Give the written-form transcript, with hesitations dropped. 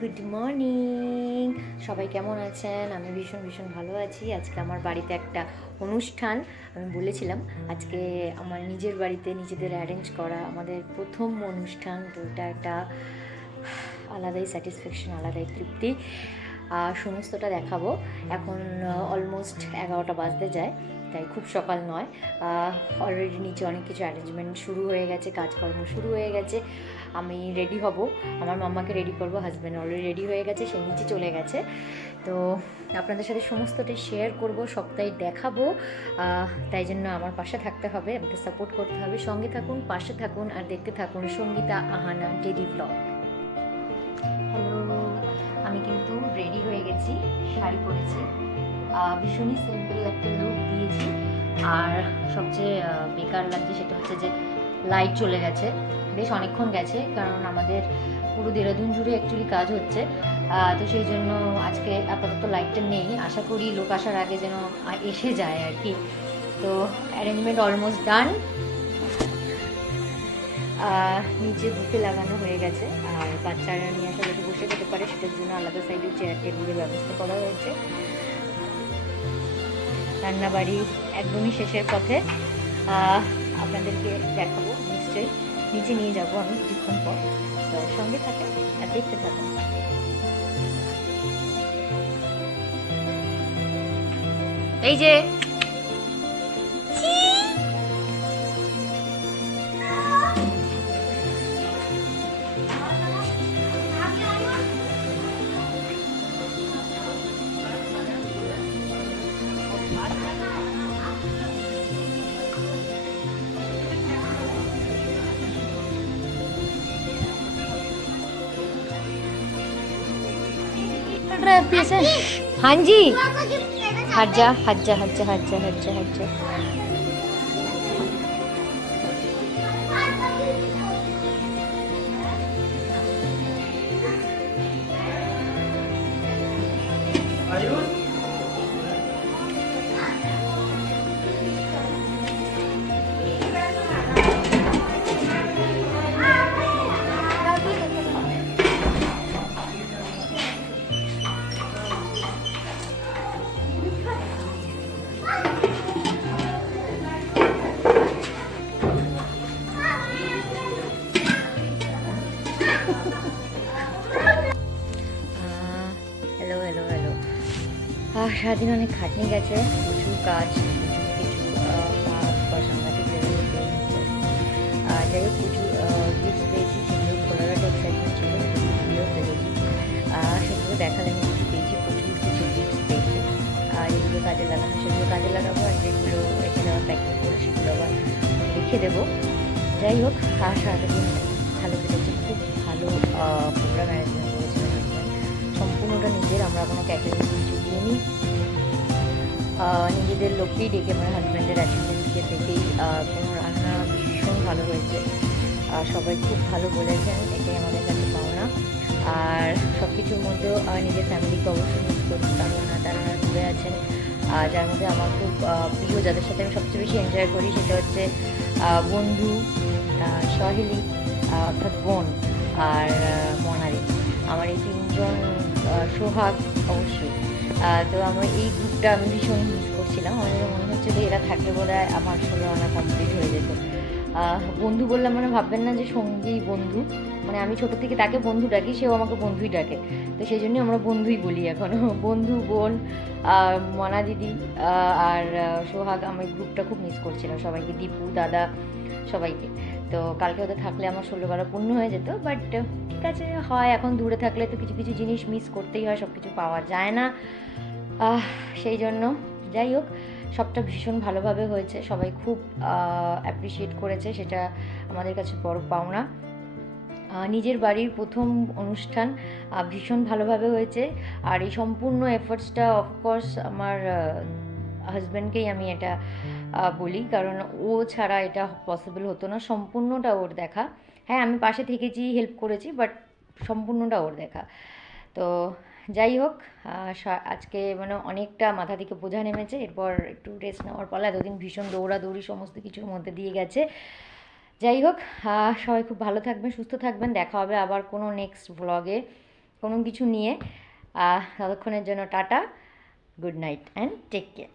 Good morning, সবাই কেমন আছেন? আমি ভীষণ ভীষণ ভালো আছি। আজকে আমার বাড়িতে একটা অনুষ্ঠান, আমি বলেছিলাম আজকে আমার নিজের বাড়িতে নিজেদের অ্যারেঞ্জ করা আমাদের প্রথম অনুষ্ঠান। তো এটা একটা আলাদাই স্যাটিসফ্যাকশন, আলাদাই তৃপ্তি। সমস্তটা দেখাবো। এখন অলমোস্ট 11টা বাজতে যায়, তাই খুব সকাল নয়। অলরেডি নিচে অনেক কিছু অ্যারেঞ্জমেন্ট শুরু হয়ে গেছে, কাজকর্ম শুরু হয়ে গেছে। আমি রেডি হব, আমার মাম্মাকে রেডি করব, হাজব্যান্ড অলরেডি রেডি হয়ে গেছে, সে নিচে চলে গেছে। তো আপনাদের সাথে সমস্তটাই শেয়ার করব, সবটাই দেখাবো। তাই জন্য আমার পাশে থাকতে হবে, আমাকে সাপোর্ট করতে হবে। সঙ্গে থাকুন, পাশে থাকুন আর দেখতে থাকুন সঙ্গীতা আহানা ডেলি ব্লগ। হ্যালো, আমি কিন্তু রেডি হয়ে গেছি, শাড়ি পরেছি, ভীষণই সিম্পল একটা লুক দিয়েছি। আর সবচেয়ে বেকার লাগছে সেটা হচ্ছে যে লাইট চলে গেছে, বেশ অনেকক্ষণ গেছে, কারণ আমাদের পুরো দেরাদুন জুড়ে অ্যাকচুয়ালি কাজ হচ্ছে। তো সেই জন্য আজকে আপাতত লাইটটা নেই, আশা করি লোক আসার আগে যেন এসে যায় আর কি। তো অ্যারেঞ্জমেন্ট অলমোস্ট ডান। নিচে বুফে লাগানো হয়ে গেছে, আর বাচ্চারা নিয়ে আসা যাতে বসে খেতে পারে সেটার জন্য আলাদা সাইডে চেয়ার টেবিলের ব্যবস্থা করা হয়েছে। রান্নাবাড়ি একদমই শেষের পথে, আপনাদেরকে দেখাবো নিশ্চয়ই, নিচে নিয়ে যাবো আমি কিছুক্ষণ পর। তো সঙ্গে থাকেন আর দেখতে থাকুন। এই যে हाँ जी, हट जा हट जा हट जा हट जा हट जा हट जा। Hello hello hello. সারাদিন অনেক খাটনি গেছে, প্রচুর কাজ, কিছু সাংঘাতিক লেভেলের পেয়ে হচ্ছে। যাই হোক, প্রচুর গিফটস পেয়েছি, সেগুলো খোলার একটা এক্সাইটমেন্ট ছিল, সেগুলো ফেলেছি। সেগুলো দেখালে আমি কিছু পেয়েছি, প্রচুর কিছু গিফটস পেয়েছি। যেগুলো কাজে লাগানো সেগুলো কাজে লাগাবো, আর যেগুলো রেখে দেওয়া প্যাকিং করে সেগুলো আবার রেখে দেবো। যাই হোক, সারাটা দিন ভালো কেটেছে, খুব ভালো প্রোগ্রাম অ্যারেঞ্জমেন্ট করেছিলাম, সম্পূর্ণটা নিজের, আমরা কোনো ক্যাটারিং কিছু দিইনি, নিজেদের লোককেই ডেকে, আমার হাজব্যান্ডের অ্যাটেন্ডেন্সকে দেখেই কোনো রান্না ভীষণ ভালো হয়েছে। সবাই খুব ভালো বলেছেন, এটাই আমাদের কাছে পাওনা। আর সব কিছুর মধ্যেও নিজের ফ্যামিলিকে অবশ্যই মিস করি, কারণ তারা দূরে আছেন। যার মধ্যে আমার খুব প্রিয়, যাদের সাথে আমি সবচেয়ে বেশি এনজয় করি, সেটা হচ্ছে বন্ধু, সহেলি অর্থাৎ বোন, আর মনালি। আমার এই তিনজন, সোহাগ অবশ্যই। তো আমার এই গ্রুপটা আমি ভীষণ মিস করছিলাম, আমার মনে হচ্ছে যে এরা থাকলে বোধহয় আমার 16 আনা কমপ্লিট হয়ে যেত। বন্ধু বললাম মানে ভাববেন না যে সঙ্গী বন্ধু, মানে আমি ছোটো থেকে তাকে বন্ধু ডাকি, সেও আমাকে বন্ধুই ডাকে, তো সেই জন্যই আমরা বন্ধুই বলি এখন। বন্ধু, বোন, মনা দিদি আর সোহাগ, আমি গ্রুপটা খুব মিস করছিলাম সবাইকে, দীপু দাদা সবাইকে। তো কালকে ওদের থাকলে আমার 16 পূর্ণ হয়ে যেত, বাট ঠিক আছে, হয়, এখন দূরে থাকলে তো কিছু কিছু জিনিস মিস করতেই হয়, সব কিছু পাওয়া যায় না। সেই জন্য যাই হোক, সবটা ভীষণ ভালোভাবে হয়েছে, সবাই খুব অ্যাপ্রিসিয়েট করেছে, সেটা আমাদের কাছে বড় পাওনা। নিজের বাড়ির প্রথম অনুষ্ঠান ভীষণ ভালোভাবে হয়েছে, আর এই সম্পূর্ণ এফোর্টসটা অফকোর্স আমার হাজব্যান্ডকেই আমি এটা বলি, কারণ ও ছাড়া এটা পসিবল হতো না, সম্পূর্ণটা ওর দেখা। হ্যাঁ, আমি পাশে থেকেছি, হেল্প করেছি, বাট সম্পূর্ণটা ওর দেখা। তো যাই হোক, আজকে মানে অনেকটা মাথা থেকে বোঝা নেমেছে, এরপর একটু রেস্ট নেওয়ার পালা। এতদিন ভীষণ দৌড়াদৌড়ি সমস্ত কিছুর মধ্যে দিয়ে গেছে। যাই হোক, সবাই খুব ভালো থাকবেন, সুস্থ থাকবেন, দেখা হবে আবার কোনো নেক্সট ভ্লগে। কোনো কিছু নিয়ে। ততক্ষণের জন্য tata, good night and take care.